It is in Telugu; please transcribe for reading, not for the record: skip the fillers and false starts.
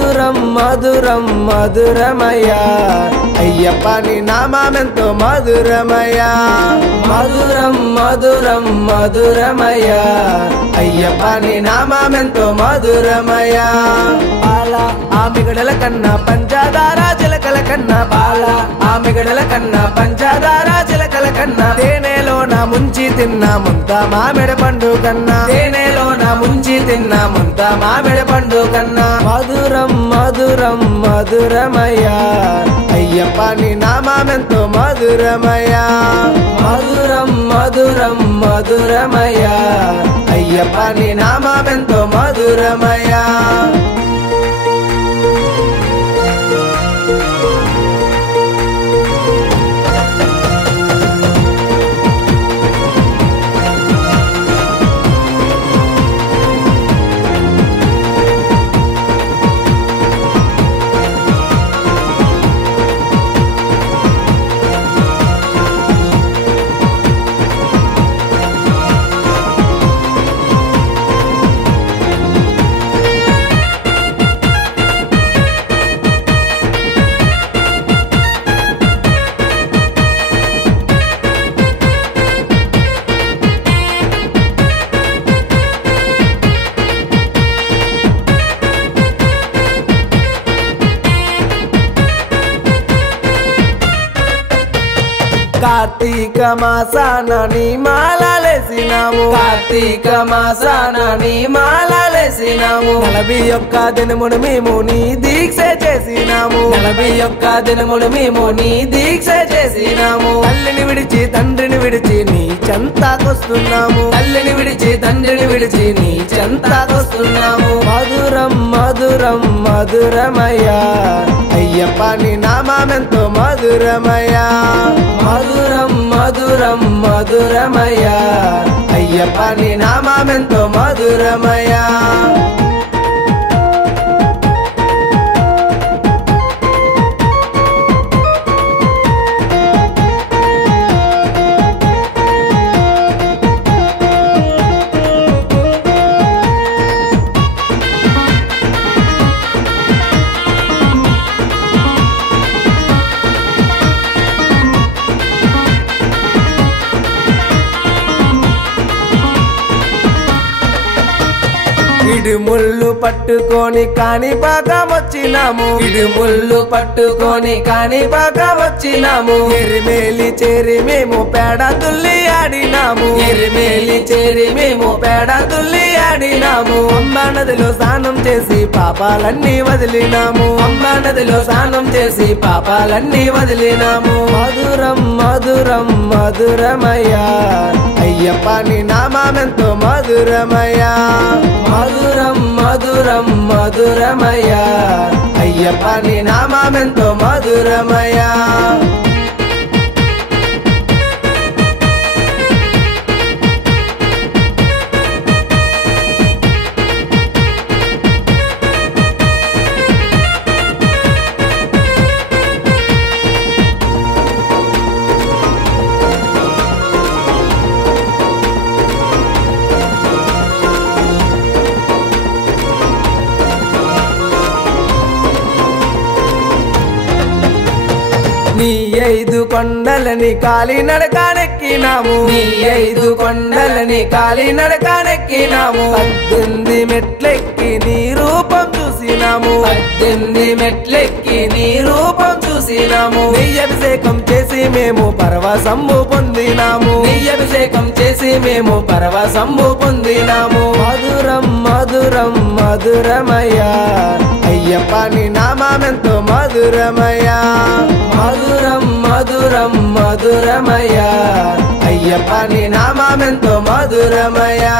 మధురం మధురం మధురమయ్యా అయ్యప్ప నీ నామమెంతో మధురమయ్యా మధురం మధురం మధురమయ్యా అయ్యప్ప నీ నామమెంతో మధురమయ్యా పాల ఆమిగడల కన్నా పంచదార చిలకల కన్నా పాల ఆమిగడల కన్నా పంచదార చిలకల కన్నా తేనెలో నా ముంచి తిన్నా ముంత మామిడి పండు కన్నా తేనెలో నా ముంచి తిన్నా ముంత మామిడి పండు కన్నా మధురం మధురం మధురమయ్యా అయ్యప్ప నీ నామమెంతో మధురమయ్యా మధురం మధురం మధురమయ్యా అయ్యప్ప నీ నామమెంతో మధురమయ్యా కార్తీక మాసాన నీ మాలలేసినాము కార్తీక మాసాన నీ మాలలేసినాము 41 దినమును మేము నీ దీక్ష చేసినాము 41 దినమును మేము నీ దీక్ష చేసినాము తల్లిని విడిచి తండ్రిని విడిచి నీ చెంతకొస్తున్నాము తల్లిని విడిచి తండ్రిని విడిచి నీ చెంతకొస్తున్నాము మధురం మధురం మధురమయ్యా అయ్యప్ప నీ నామమెంతో మధురమయ్యా మధురం మధురం మధురమయ్యా అయ్యప్ప నీ నామమెంతో మధురమయ్యా ఇడుముళ్ళు పట్టుకొని కాణిపాకం వచ్చినాము ఇడుముళ్ళు పట్టుకొని కాణిపాకం వచ్చినాము ఎరిమేలి చేరి మేము పేడ తుల్లి ఆడినాము ఎరిమేలి చేరి మేము పేడ తుల్లి ఆడినాము అంబా నదిలో స్నానం చేసి పాపాలన్నీ వదిలినాము అంబా నదిలో స్నానం చేసి పాపాలన్నీ వదిలినాము మధురం మధురం మధురమయ్యా అయ్యప్ప నీ నామమెంతో మధురమయ్యా మధురం మధురం మధురమయ్యా అయ్యప్ప నీ నామమెంతో మధురమయ్యా నీ 5 కొండలని కాలినడకనెక్కినాము నీ 5 కొండలని కాలినడకనెక్కినాము 18 మెట్లెక్కి నీ రూపం చూసినాము 18 మెట్లెక్కి నీ రూపం చూసినాము నీ అభిషేకం చేసి మేము పరవశంబు పొందినాము నీ అభిషేకం చేసి మేము పరవశంబు పొందినాము మధురం మధురం మధురమయ్యా అయ్యప్ప నీ నామమెంతో మధురమయ్యా మధురం మధురం మధురమయ్యా అయ్యప్ప నీ నామమెంతో మధురమయ్యా